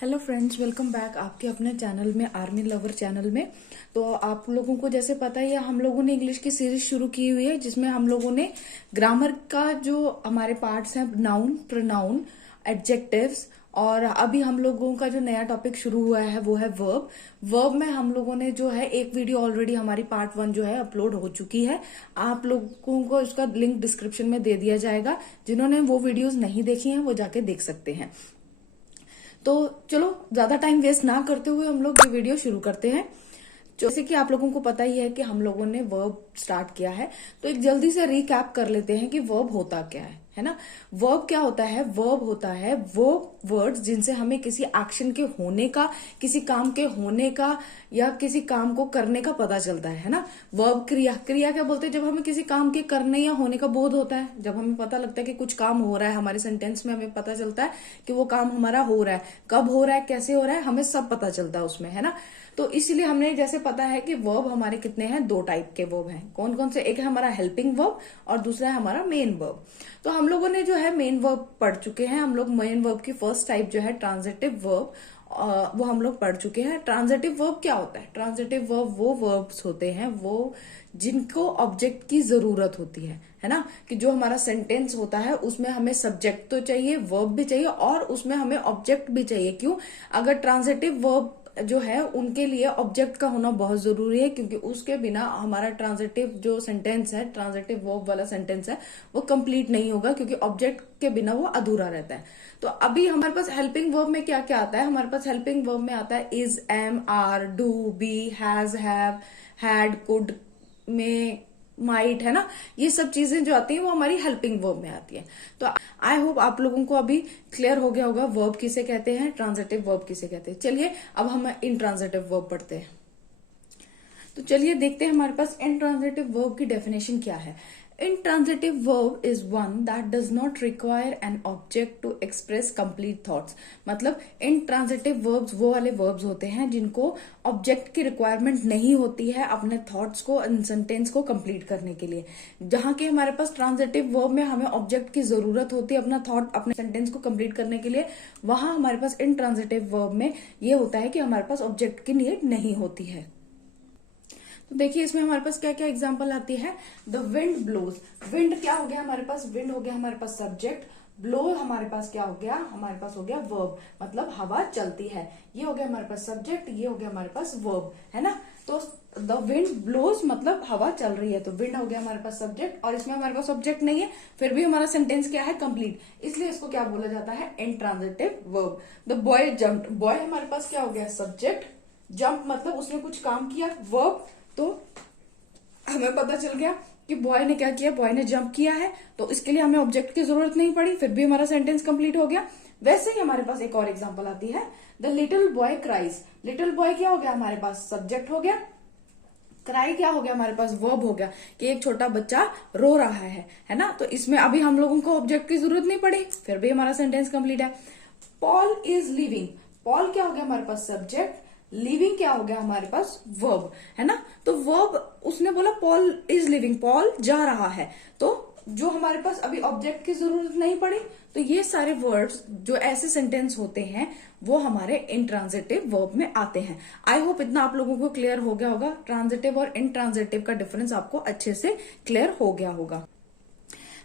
Hello friends, welcome back आपके अपने channel में, आर्मी लवर चैनल में। तो आप लोगों को जैसे पता ही है, हम लोगों ने इंग्लिश की सीरीज शुरू की हुई है जिसमें हम लोगों ने ग्रामर का जो हमारे पार्ट्स हैं, नाउन, प्रोनाउन, एडजेक्टिव्स, और अभी हम लोगों का जो नया टॉपिक शुरू हुआ है वो है वर्ब। वर्ब में हम लोगों ने जो है एक वीडियो ऑलरेडी हमारी पार्ट 1 जो है अपलोड हो चुकी है। आप लोगों को उसका लिंक डिस्क्रिप्शन में दे दिया जाएगा। जिन्होंने वो वीडियोस नहीं देखी हैं वो जाके देख सकते हैं। तो चलो ज्यादा टाइम वेस्ट ना करते हुए हम लोग ये वीडियो शुरू करते हैं। जैसे कि आप लोगों को पता ही है कि हम लोगों ने वर्ब स्टार्ट किया है, तो एक जल्दी से रिकैप कर लेते हैं कि वर्ब होता क्या है ना। वर्ब क्या होता है? वर्ब होता है वो वर्ड्स जिनसे हमें किसी एक्शन के होने का, किसी काम के होने का या किसी काम को करने का पता चलता है ना। वर्ब क्रिया, क्रिया क्या बोलते हैं? जब हमें किसी काम के करने या होने का बोध होता है, जब हमें पता लगता है कि कुछ काम हो रहा है, हमारे सेंटेंस में हमें पता चलता है कि वो काम हमारा हो रहा है, कब हो रहा है, कैसे हो रहा है, हमें सब पता चलता है उसमें, है ना। तो इसलिए हमने जैसे पता है कि वर्ब हमारे कितने हैं, 2 टाइप के वर्ब हैं। कौन कौन से? एक है हमारा हेल्पिंग वर्ब और दूसरा है हमारा मेन वर्ब। तो हम लोगों ने जो है मेन वर्ब पढ़ चुके हैं। हम लोग मेन वर्ब की फर्स्ट टाइप जो है ट्रांजिटिव वर्ब, वो हम लोग पढ़ चुके हैं। ट्रांजिटिव वर्ब क्या होता है? ट्रांजिटिव वर्ब वो वर्ब्स होते हैं वो जिनको ऑब्जेक्ट की जरूरत होती है ना। कि जो हमारा सेंटेंस होता है उसमें हमें सब्जेक्ट तो चाहिए, वर्ब भी चाहिए और उसमें हमें ऑब्जेक्ट भी चाहिए। क्यों? अगर ट्रांजिटिव वर्ब जो है उनके लिए ऑब्जेक्ट का होना बहुत जरूरी है, क्योंकि उसके बिना हमारा ट्रांजिटिव जो सेंटेंस है, ट्रांजिटिव वर्ब वाला सेंटेंस है, वो कंप्लीट नहीं होगा, क्योंकि ऑब्जेक्ट के बिना वो अधूरा रहता है। तो अभी हमारे पास हेल्पिंग वर्ब में क्या क्या आता है? हमारे पास हेल्पिंग वर्ब में आता है is, am, are, do, be, has, have, had, could, may, might, है ना। ये सब चीजें जो आती हैं वो हमारी हेल्पिंग वर्ब में आती है। तो आई होप आप लोगों को अभी क्लियर हो गया होगा वर्ब किसे कहते हैं, ट्रांजिटिव वर्ब किसे कहते हैं। चलिए अब हम इनट्रांजिटिव वर्ब पढ़ते हैं। तो चलिए देखते हैं हमारे पास इनट्रांजिटिव वर्ब की डेफिनेशन क्या है। Intransitive verb is one that does not require an object to express complete thoughts। मतलब intransitive verbs वो वाले verbs होते हैं जिनको ऑब्जेक्ट की रिक्वायरमेंट नहीं होती है अपने थॉट्स को, सेंटेंस को कंप्लीट करने के लिए। जहां के हमारे पास ट्रांजिटिव वर्ब में हमें ऑब्जेक्ट की जरूरत होती है अपना थॉट, अपने सेंटेंस को कंप्लीट करने के लिए, वहां हमारे पास intransitive वर्ब में ये होता है कि हमारे पास ऑब्जेक्ट की नीड नहीं होती है। तो देखिए इसमें हमारे पास क्या क्या एग्जांपल आती है। द विंड ब्लोज, विंड क्या हो गया हमारे पास? विंड हो गया हमारे पास सब्जेक्ट। ब्लो हमारे पास क्या हो गया? हमारे पास हो गया वर्ब, मतलब हवा चलती है। ये हो गया हमारे पास सब्जेक्ट, ये हो गया हमारे पास वर्ब, है ना। तो द विंड ब्लोज मतलब हवा चल रही है, तो विंड हो गया हमारे पास सब्जेक्ट, और इसमें हमारे पास ऑब्जेक्ट नहीं है, फिर भी हमारा सेंटेंस क्या है? कंप्लीट। इसलिए इसको क्या बोला जाता है? Intransitive verb. The boy jumped, boy हमारे पास क्या हो गया? सब्जेक्ट। जंप मतलब उसने कुछ काम किया, वर्ब। तो हमें पता चल गया कि बॉय ने क्या किया, बॉय ने जंप किया है, तो इसके लिए हमें ऑब्जेक्ट की जरूरत नहीं पड़ी, फिर भी हमारा सेंटेंस कंप्लीट हो गया। वैसे ही हमारे पास एक और एग्जांपल आती है, the little boy cries. Little boy क्या हो गया हमारे पास? सब्जेक्ट हो गया। क्राई क्या हो गया हमारे पास? वर्ब हो गया कि एक छोटा बच्चा रो रहा है ना। तो इसमें अभी हम लोगों को ऑब्जेक्ट की जरूरत नहीं पड़ी, फिर भी हमारा सेंटेंस कंप्लीट है। पॉल इज लिविंग, पॉल क्या हो गया हमारे पास? सब्जेक्ट। लिविंग क्या हो गया हमारे पास? वर्ब, है ना। तो वर्ब, उसने बोला पॉल इज लिविंग, पॉल जा रहा है, तो जो हमारे पास अभी ऑब्जेक्ट की जरूरत नहीं पड़ी। तो ये सारे वर्ड्स जो ऐसे सेंटेंस होते हैं वो हमारे इनट्रांजिटिव वर्ब में आते हैं। आई होप इतना आप लोगों को क्लियर हो गया होगा। ट्रांजिटिव और इनट्रांजिटिव का डिफरेंस आपको अच्छे से क्लियर हो गया होगा।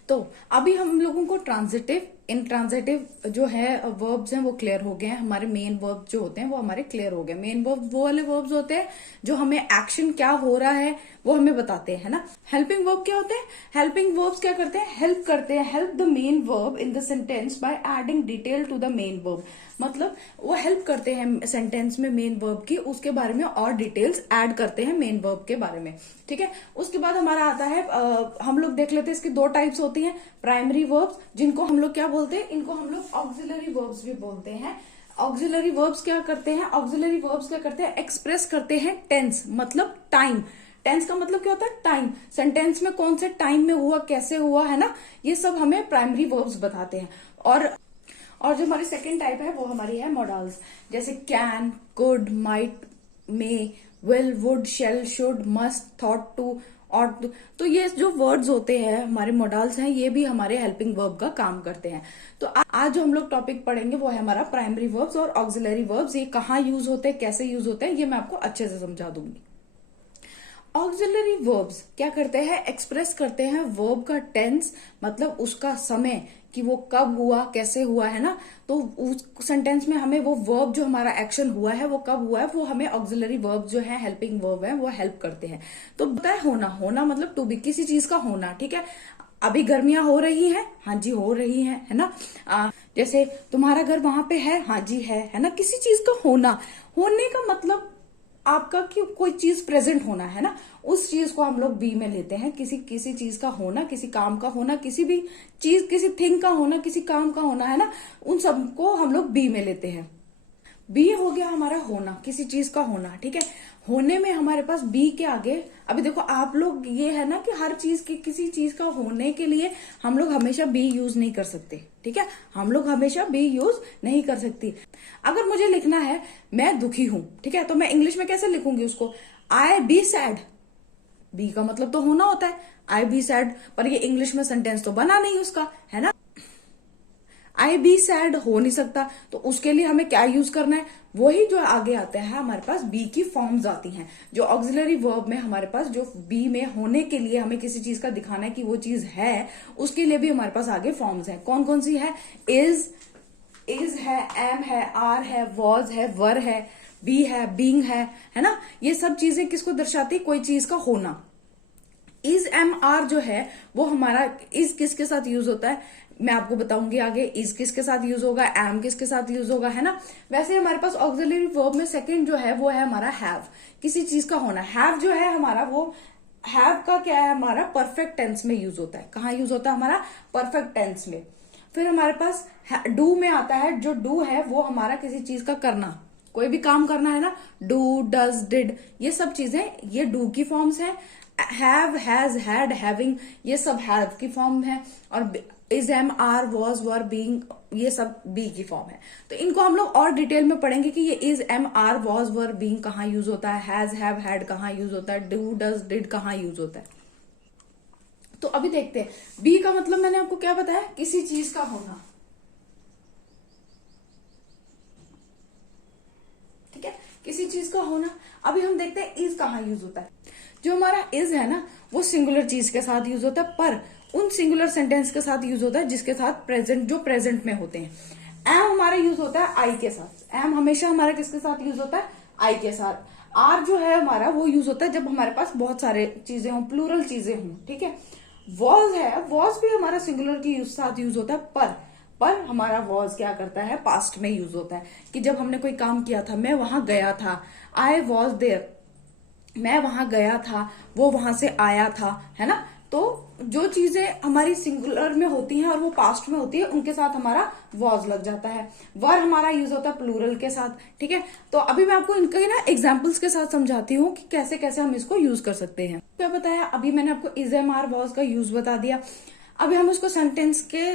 तो अभी हम लोगों को ट्रांजिटिव, इनट्रांजिटिव जो है वर्ब्स हैं वो क्लियर हो गए हैं। हमारे मेन वर्ब जो होते हैं वो हमारे क्लियर हो गए। मेन वर्ब वो वाले वर्ब्स होते हैं जो हमें एक्शन क्या हो रहा है वो हमें बताते हैं ना। हेल्पिंग वर्ब क्या होते हैं? हेल्पिंग वर्ब्स क्या करते हैं? हेल्प करते हैं। Help the main verb in the sentence by adding detail to the main verb. मतलब वो हेल्प करते हैं सेंटेंस में मेन वर्ब की, उसके बारे में और डिटेल्स ऐड करते हैं मेन वर्ब के बारे में, ठीक है। उसके बाद हमारा आता है, हम लोग देख लेते हैं इसकी 2 टाइप्स होती हैं। प्राइमरी वर्ब्स, जिनको हम लोग क्या बोलते हैं? इनको हम लोग ऑक्सिलरी वर्ब्स भी बोलते हैं। ऑक्सिलरी वर्ब्स क्या करते हैं? ऑक्सिलरी वर्ब्स क्या करते हैं? एक्सप्रेस करते हैं टेंस, मतलब टाइम। टेंस का मतलब क्या होता है? टाइम। सेंटेंस में कौन से टाइम में हुआ, कैसे हुआ, है ना, ये सब हमें प्राइमरी वर्ब्स बताते हैं। और जो हमारी सेकेंड टाइप है वो हमारी है मॉडल्स, जैसे can, could, might, may, will, would, shall, should, must, ought to, और तो ये जो वर्ड्स होते हैं हमारे मॉडल्स हैं, ये भी हमारे हेल्पिंग वर्ब का काम करते हैं। तो आज जो हम लोग टॉपिक पढ़ेंगे वो है हमारा प्राइमरी वर्ब्स और ऑक्सिलरी वर्ब्स। ये कहाँ यूज होते हैं, कैसे यूज होते हैं, ये मैं आपको अच्छे से समझा दूंगी। ऑक्सिलरी वर्ब्स क्या करते हैं, एक्सप्रेस करते हैं वर्ब का टेंस, मतलब उसका समय कि वो कब हुआ, कैसे हुआ, है ना। तो उस सेंटेंस में हमें वो वर्ब जो हमारा एक्शन हुआ है वो कब हुआ है, वो हमें ऑक्सिलरी वर्ब जो है, हेल्पिंग वर्ब है, वो हेल्प करते हैं। तो पता है होना, होना मतलब टू बी, किसी चीज का होना, ठीक है। अभी गर्मियां हो रही हैं, हाँ जी हो रही हैं, है ना। जैसे तुम्हारा घर वहां पे है, हाँ जी है ना। किसी चीज का होना, होने का मतलब आपका कि कोई चीज प्रेजेंट होना, है ना। उस चीज को हम लोग बी में लेते हैं। किसी चीज का होना, किसी काम का होना, किसी भी चीज, किसी थिंग का होना, किसी काम का होना, है ना, उन सबको हम लोग बी में लेते हैं। बी हो गया हमारा होना, किसी चीज का होना, ठीक है। होने में हमारे पास बी के आगे, अभी देखो आप लोग, ये है ना कि हर चीज की, किसी चीज का होने के लिए हम लोग हमेशा बी यूज नहीं कर सकते, ठीक है। हम लोग हमेशा बी यूज नहीं कर सकती। अगर मुझे लिखना है मैं दुखी हूं, ठीक है, तो मैं इंग्लिश में कैसे लिखूंगी उसको, आई बी सैड। बी का मतलब तो होना होता है, आई बी सैड, पर ये इंग्लिश में सेंटेंस तो बना नहीं उसका, है ना। आई बी सैड हो नहीं सकता, तो उसके लिए हमें क्या यूज करना है, वही जो आगे आता है हमारे पास बी की फॉर्म्स आती हैं। जो ऑक्सिलरी वर्ब में हमारे पास जो बी में होने के लिए हमें किसी चीज का दिखाना है कि वो चीज है, उसके लिए भी हमारे पास आगे फॉर्म्स है। कौन कौन सी है, इज है, एम है, आर है, वॉज है, वर है, बी है, बीइंग है ना। ये सब चीजें किसको दर्शाती, कोई चीज का होना। इज एम आर जो है वो हमारा इज किसके साथ यूज होता है, मैं आपको बताऊंगी आगे। इज किसके साथ यूज होगा, एम किसके साथ यूज होगा, है ना। वैसे हमारे पास ऑक्सिलरी वर्ब में सेकंड जो है वो है हमारा हैव, किसी चीज का होना। हैव जो है हमारा, वो हैव का क्या है, हमारा परफेक्ट टेंस में यूज होता है। कहाँ यूज होता है, हमारा परफेक्ट टेंस में। फिर हमारे पास डू में आता है, जो डू है वो हमारा किसी चीज का करना, कोई भी काम करना, है ना। डू, डज, डिड, ये सब चीजें ये डू की फॉर्म्स हैं। हैव, हैज, हैड, हैविंग, ये सब हैव की फॉर्म है। और is, am, are, was, were, being, ये सब बी की फॉर्म है। तो इनको हम लोग और डिटेल में पढ़ेंगे कि ये is, am, are, was, were, being कहाँ यूज होता है, हैज, हैव, हैड कहाँ यूज होता है, डू, डज, डिड कहाँ यूज होता है। तो अभी देखते हैं बी का मतलब मैंने आपको क्या बताया, किसी चीज का होना, ठीक है, किसी चीज का होना। अभी हम देखते हैं इज कहाँ यूज होता है। जो हमारा इज है ना वो सिंगुलर चीज के साथ यूज होता है, पर उन सिंगुलर सेंटेंस के साथ यूज होता है जिसके साथ प्रेजेंट, जो प्रेजेंट में होते हैं। एम हमारा यूज होता है आई के साथ। एम हमेशा हमारा किसके साथ यूज होता है, आई के साथ। आर जो है हमारा वो यूज होता है जब हमारे पास बहुत सारे चीजें हों, प्लूरल चीजें हों, ठीक है। वॉज है, वॉज भी हमारा सिंगुलर के साथ यूज होता है, पर हमारा वॉज क्या करता है, पास्ट में यूज होता है कि जब हमने कोई काम किया था, मैं वहां गया था, आई वॉज देयर, मैं वहां गया था, वो वहां से आया था, है ना। तो जो चीजें हमारी सिंगुलर में होती हैं और वो पास्ट में होती है, उनके साथ हमारा वॉज लग जाता है। वर हमारा यूज होता है प्लूरल के साथ, ठीक है। तो अभी मैं आपको इनके ना एग्जाम्पल्स के साथ समझाती हूँ कि कैसे कैसे हम इसको यूज कर सकते हैं। क्या बताया, अभी मैंने आपको इज, एम, आर, वॉज का यूज बता दिया। अभी हम उसको सेंटेंस के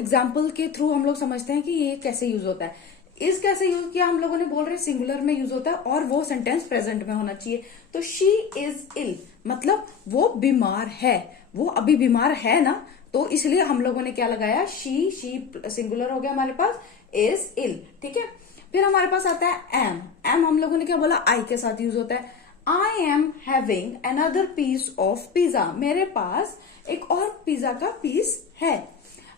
एग्जाम्पल के थ्रू हम लोग समझते हैं कि ये कैसे यूज होता है। इज कैसे यूज किया, हम लोगों ने बोल रहे सिंगुलर में यूज होता है और वो सेंटेंस प्रेजेंट में होना चाहिए। तो शी इज इल, मतलब वो बीमार है, वो अभी बीमार है ना, तो इसलिए हम लोगों ने क्या लगाया, शी सिंगुलर हो गया हमारे पास, इज इल, ठीक है। फिर हमारे पास आता है एम। एम हम लोगों ने क्या बोला, आई के साथ यूज होता है। I am having another piece of pizza, मेरे पास एक और पिज्जा का पीस है।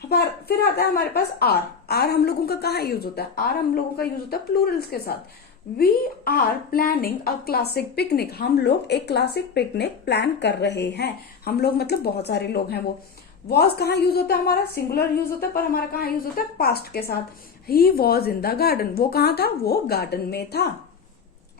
फिर आता है हमारे पास आर। आर हम लोगों का कहाँ यूज होता है, आर हम लोगों का यूज होता है प्लूरल्स के साथ। We are planning a classic picnic, हम लोग एक क्लासिक पिकनिक प्लान कर रहे हैं। हम लोग मतलब बहुत सारे लोग हैं वो। वॉज कहाँ यूज होता है, हमारा सिंगुलर यूज होता है, पर हमारा कहाँ यूज होता है, पास्ट के साथ। He was in the garden, वो कहाँ था, वो गार्डन में था।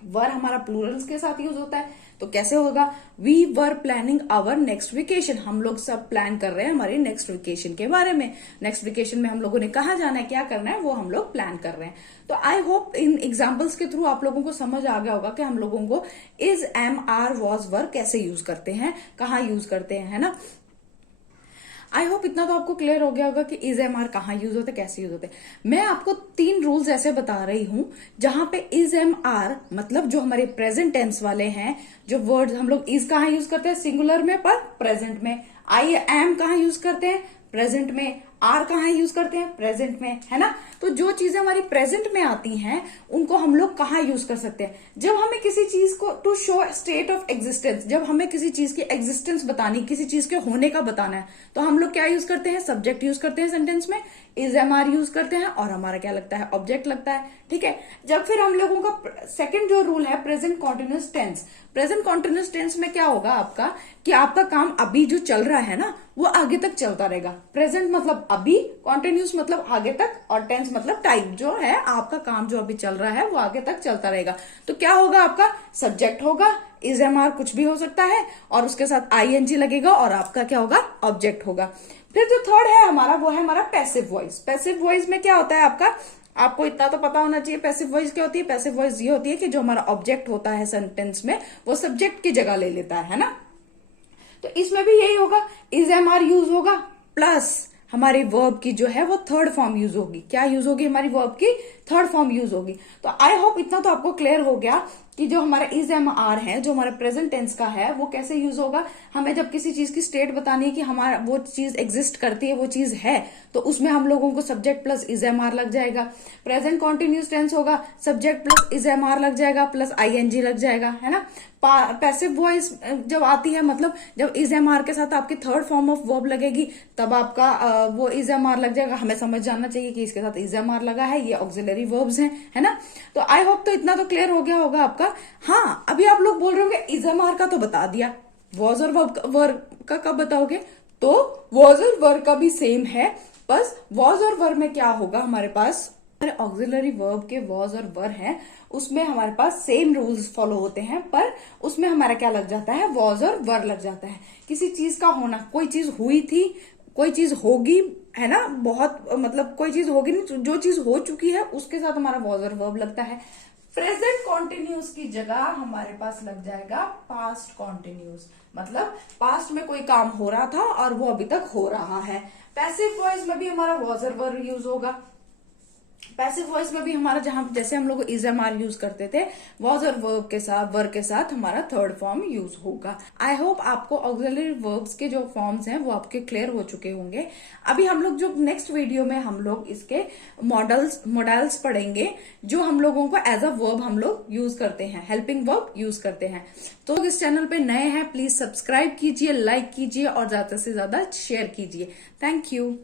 वर हमारा प्लूरल्स के साथ यूज होता है, तो कैसे होगा, we were planning our next vacation, हम लोग सब प्लान कर रहे हैं हमारी नेक्स्ट वेकेशन के बारे में। नेक्स्ट वेकेशन में हम लोगों ने कहाँ जाना है, क्या करना है, वो हम लोग प्लान कर रहे हैं। तो आई होप इन एग्जाम्पल्स के थ्रू आप लोगों को समझ आ गया होगा कि हम लोगों को इज, एम, आर, वॉज, वर कैसे यूज करते हैं, कहाँ यूज करते हैं, है ना। आई होप इतना तो आपको क्लियर हो गया होगा कि इज एम आर कहाँ यूज होते, कैसे यूज होते। मैं आपको 3 रूल्स ऐसे बता रही हूं जहां पे इज एम आर मतलब जो हमारे प्रेजेंट टेंस वाले हैं, जो वर्ड्स हम लोग इज कहाँ यूज करते हैं सिंगुलर में, पर प्रेजेंट में। आई एम कहाँ यूज करते हैं, प्रेजेंट में। आर कहाँ यूज करते हैं, प्रेजेंट में, है ना। तो जो चीजें हमारी प्रेजेंट में आती हैं उनको हम लोग कहाँ यूज कर सकते हैं, जब हमें किसी चीज को to show state of existence, जब हमें किसी चीज की एग्जिस्टेंस बतानी, किसी चीज के होने का बताना है, तो हम लोग क्या यूज करते हैं, सब्जेक्ट यूज करते हैं सेंटेंस में, इज एम आर यूज करते हैं, और हमारा क्या लगता है, ऑब्जेक्ट लगता है। ठीक है। जब फिर हम लोगों का सेकंड जो रूल है present continuous tense, present continuous tense में क्या होगा आपका कि आपका काम अभी जो चल रहा है ना वो आगे तक चलता रहेगा। प्रेजेंट मतलब अभी, कॉन्टिन्यूअस मतलब आगे तक, और टेंस मतलब टाइम जो है आपका काम जो अभी चल रहा है वो आगे तक चलता रहेगा। तो क्या होगा आपका सब्जेक्ट होगा, इज एम आर कुछ भी हो सकता है, और उसके साथ आईएनजी लगेगा, और आपका क्या होगा, ऑब्जेक्ट होगा। फिर जो थर्ड है हमारा वो है हमारा पैसिव वॉइस। पैसिव वॉइस में क्या होता है आपका, आपको इतना तो पता होना चाहिए पैसिव वॉइस क्या होती है। पैसिव वॉइस ये होती है कि जो हमारा ऑब्जेक्ट होता है सेंटेंस में वो सब्जेक्ट की जगह ले लेता है ना। तो इसमें भी यही होगा, इज एम आर यूज होगा, प्लस हमारी वर्ब की जो है वो थर्ड फॉर्म यूज होगी। क्या यूज होगी, हमारी वर्ब की थर्ड फॉर्म यूज होगी। तो आई होप इतना तो आपको क्लियर हो गया कि जो हमारा इज एम आर है, जो हमारे प्रेजेंट टेंस का है, वो कैसे यूज होगा। हमें जब किसी चीज की स्टेट बतानी है कि हमारा वो चीज एग्जिस्ट करती है, वो चीज है, तो उसमें हम लोगों को subject plus is am are लग जाएगा। प्रेजेंट कॉन्टिन्यूस टेंस होगा, subject plus is am are लग जाएगा, प्लस आईएनजी लग जाएगा, है ना। पैसिव वॉइस जब आती है, मतलब जब इज एम आर के साथ आपकी थर्ड फॉर्म ऑफ वर्ब लगेगी, तब आपका वो इज एम आर लग जाएगा। हमें समझ जाना चाहिए कि इसके साथ इज एम आर लगा है, ये ऑक्सिलरी वर्ब्स हैं, है ना। तो आई होप तो इतना तो क्लियर हो गया होगा आपका। हाँ, अभी आप लोग बोल रहे होंगे इज एम आर का तो बता दिया, वॉज और वर्ब का कब बताओगे। तो वॉज और वर्ब का भी सेम है, बस वॉज और वर्ब में क्या होगा, हमारे पास ऑक्सिलरी वर्ब के वॉज और वर है, उसमें हमारे पास सेम रूल्स फॉलो होते हैं, पर उसमें हमारा क्या लग जाता है, वॉज और वर लग जाता है। किसी चीज का होना, कोई चीज हुई थी, कोई चीज होगी, है ना, बहुत मतलब कोई चीज होगी नहीं, जो चीज हो चुकी है उसके साथ हमारा वॉज और वर्ब लगता है। प्रेजेंट कॉन्टिन्यूस की जगह हमारे पास लग जाएगा पास्ट कॉन्टिन्यूस, मतलब पास्ट में कोई काम हो रहा था और वो अभी तक हो रहा है। पैसिव वॉइस में भी हमारा वॉज और वर्ब यूज होगा। पैसिव वॉइस में भी हमारा जहां जैसे हम लोग इज एम आर यूज करते थे, वॉज और वर्ब के साथ, वर्ब के साथ हमारा थर्ड फॉर्म यूज होगा। आई होप आपको ऑक्सिलरी वर्ब्स के जो फॉर्म्स हैं वो आपके क्लियर हो चुके होंगे। अभी हम लोग जो नेक्स्ट वीडियो में हम लोग इसके मॉडल्स पढ़ेंगे, जो हम लोगों को एज अ वर्ब हम लोग यूज करते हैं, हेल्पिंग वर्ब यूज करते हैं। तो इस चैनल पे नए हैं, प्लीज सब्सक्राइब कीजिए, लाइक कीजिए और ज्यादा से ज्यादा शेयर कीजिए। Thank you.